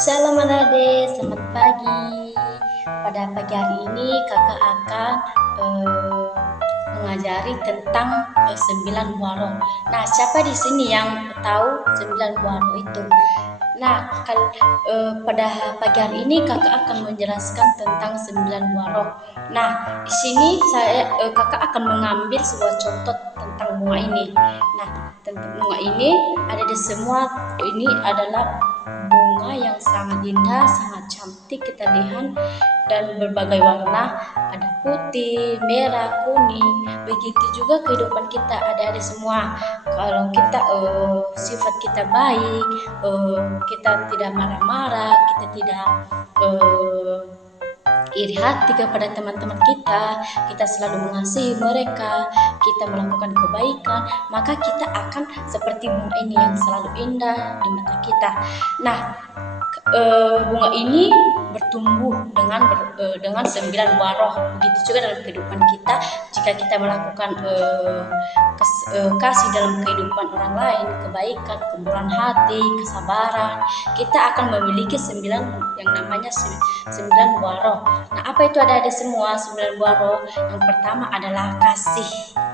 Shalom adik, selamat pagi. Pada pagi hari ini kakak akan mengajari tentang 9 waro. Nah, siapa di sini yang tahu 9 waro itu? Nah, pada pagi hari ini kakak akan menjelaskan tentang 9 waro. Nah, di sini kakak akan mengambil sebuah contoh tentang bunga ini. Nah, tentang bunga ini ada di semua. Ini adalah bunga yang sangat indah, sangat cantik kita lihat, dan berbagai warna, ada putih, merah, kuning. Begitu juga kehidupan kita, ada semua. Kalau kita sifat kita baik, kita tidak marah-marah, kita tidak iri hati kepada teman-teman kita selalu mengasihi mereka, kita melakukan kebaikan, maka kita akan seperti bunga ini yang selalu indah di mata kita. Nah, bunga ini bertumbuh dengan 9 waroh. Begitu juga dalam kehidupan kita, jika kita melakukan kasih dalam kehidupan orang lain, kebaikan, kemurahan hati, kesabaran, kita akan memiliki 9 yang namanya 9 waroh. Nah, apa itu ada semua 9 waroh? Yang pertama adalah kasih.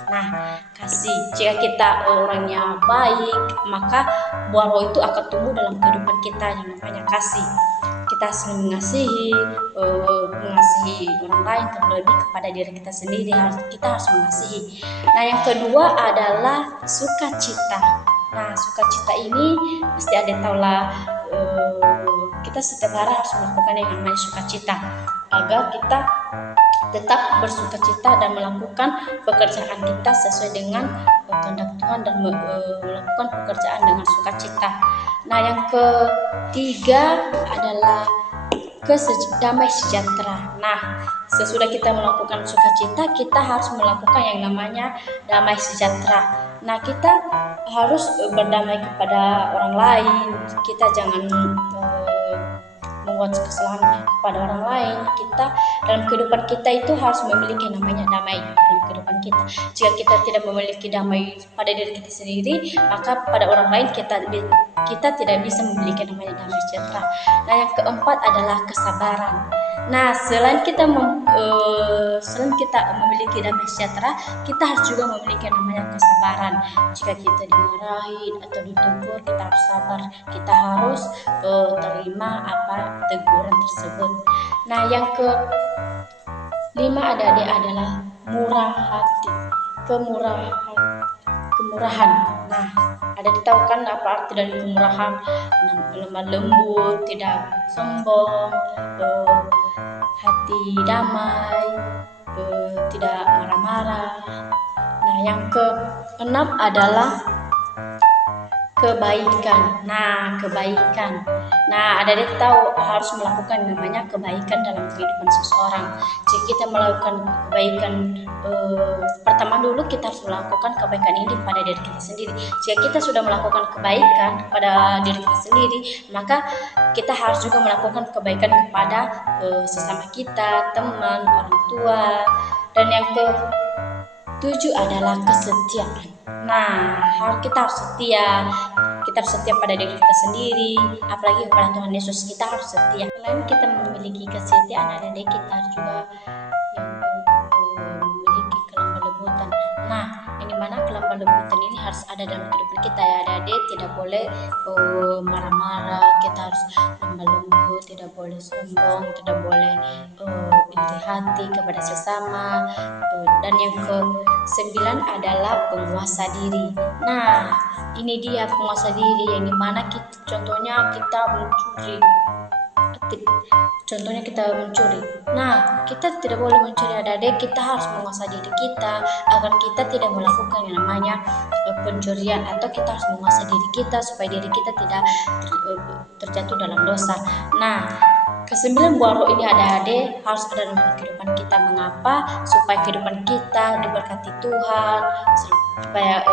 Nah, kasih, jika kita orangnya baik, maka waroh itu akan tumbuh dalam kehidupan kita yang namanya kasih. Kita selalu mengasihi orang lain, terlebih kepada diri kita sendiri, kita harus mengasihi. Nah, yang kedua adalah sukacita. Nah, sukacita ini pasti ada tahu lah, kita setiap hari harus melakukan yang namanya sukacita agar kita tetap bersukacita dan melakukan pekerjaan kita sesuai dengan kehendak Tuhan dan melakukan pekerjaan dengan sukacita. Nah, yang ketiga adalah damai sejahtera. Nah, sesudah kita melakukan sukacita, kita harus melakukan yang namanya damai sejahtera. Nah, kita harus berdamai kepada orang lain. Kita jangan membuat kesalahan kepada orang lain. Kita dalam kehidupan kita itu harus memiliki namanya damai dalam kehidupan kita. Jika kita tidak memiliki damai pada diri kita sendiri, maka pada orang lain kita tidak bisa memiliki namanya damai sejahtera. Nah, yang keempat adalah kesabaran. Nah, selain kita memiliki damai sejahtera, kita harus juga memiliki namanya kesabaran. Jika kita dimarahin atau ditegur, kita harus sabar. Kita harus terima apa teguran tersebut. Nah, yang kelima adalah murah hati, kemurahan. Nah, ada tahu kan apa arti dari kemurahan? Lemah lembut, tidak sombong, hati damai, tidak marah-marah. Nah, yang keenam adalah kebaikan. Nah, kebaikan. Nah, ada tahu harus melakukan namanya kebaikan dalam kehidupan seseorang. Jika kita melakukan kebaikan, pertama dulu kita harus melakukan kebaikan ini pada diri kita sendiri. Jika kita sudah melakukan kebaikan pada diri kita sendiri, maka kita harus juga melakukan kebaikan kepada sesama kita, teman, orang tua. Dan yang ketujuh adalah kesetiaan. Nah, kita harus setia. Kita harus setia pada diri kita sendiri, apalagi kepada Tuhan Yesus. Kita harus setia. Selain kita memiliki kesetiaan, kita harus juga yang memiliki kelemah lembutan. Nah, yang dimana kelemah lembutan ini harus ada dalam kehidupan kita ya adik. Tidak boleh marah-marah. Kita harus lemah lembut, tidak boleh sombong, tidak boleh iri hati kepada sesama. Dan yang ke-9 adalah penguasa diri. Nah, ini dia penguasa diri yang dimana contohnya kita mencuri. Nah, kita tidak boleh mencuri adik. Kita harus menguasai diri kita agar kita tidak melakukan yang namanya pencurian, atau kita harus menguasai diri kita supaya diri kita tidak terjatuh dalam dosa. Nah, ke-9 waro ini adik harus ada dalam kehidupan kita. Mengapa? Supaya kehidupan kita diberkati Tuhan, supaya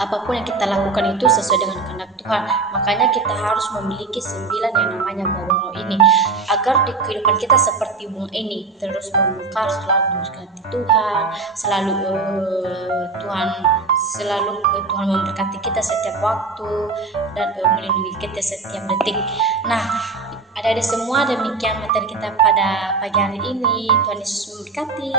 apapun yang kita lakukan itu sesuai dengan kehendak Tuhan. Makanya kita harus memiliki 9 yang namanya buah roh ini, agar di kehidupan kita seperti bunga ini terus memekar, selalu diberkati Tuhan, selalu Tuhan Tuhan memberkati kita setiap waktu dan melindungi kita setiap detik. Nah, ada semua, demikian materi kita pada pagi hari ini. Tuhan Yesus memberkati.